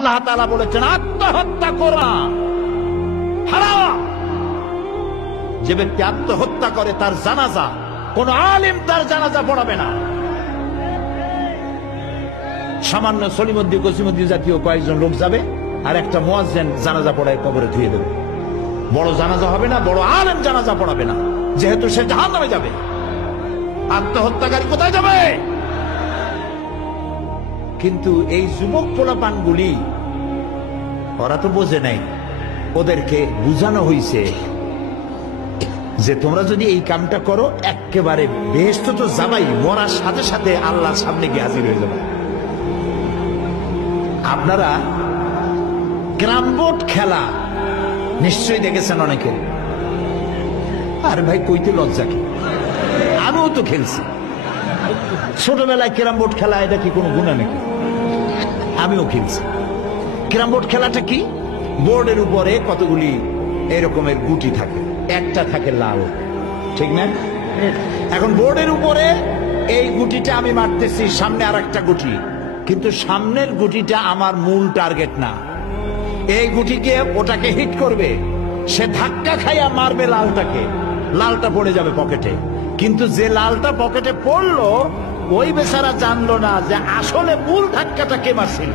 আল্লাহ তাআলা বলেছেন আত্মহত্যা করো না, হারাম। যে ব্যক্তি আত্মহত্যা করে তার জানাজা কোন আলেম তার জানাজা পড়াবে না। সামান্য সলিমুদ্দিন কসিমুদ্দিন জাতীয় কয়েকজন লোক যাবে আর একটা মুয়াজ্জিন জানাজা পড়ায় কবরে ধুয়ে দেবে। বড় জানাজা হবে না, বড় আলেম জানাজা পড়াবে না, যেহেতু সে জাহান্নামে যাবে। আত্মহত্যাকারী কোথায় যাবে? কিন্তু এই যুবক পোলাপানগুলি ওরা তো বোঝে নাই, ওদেরকে বুঝানো হইছে যে তোমরা যদি এই কামটা করো একেবারে বেহেশত তো যাবাই, মরার সাথে সাথে আল্লাহর সামনে গিয়ে হাজির হয়ে যাবে। আপনারা ক্যারাম বোর্ড খেলা নিশ্চয়ই দেখেছেন অনেকে। আর ভাই কইতে লজ্জা কি, আমিও তো খেলছি ছোটবেলায় ক্যারাম বোর্ড খেলা। এটা কি কোনো গুনাহ নাকি? আমিও খেলছি। ক্যারাম বোর্ড খেলাটা কি? বোর্ডের উপরে কতগুলি এরকমের গুটি থাকে, একটা থাকে লাল, ঠিক না? এখন বোর্ডের উপরে এই গুটিটা আমি মারতেছি, সামনে আর একটা গুটি, কিন্তু সামনের গুটিটা আমার মূল টার্গেট না। এই গুটিকে ওটাকে হিট করবে, সে ধাক্কা খাইয়া মারবে লালটাকে, লালটা পড়ে যাবে পকেটে। কিন্তু যে লালটা পকেটে পড়লো ওই বেচারা জানলো না যে আসলে মূল ধাক্কাটা কে মারছিল।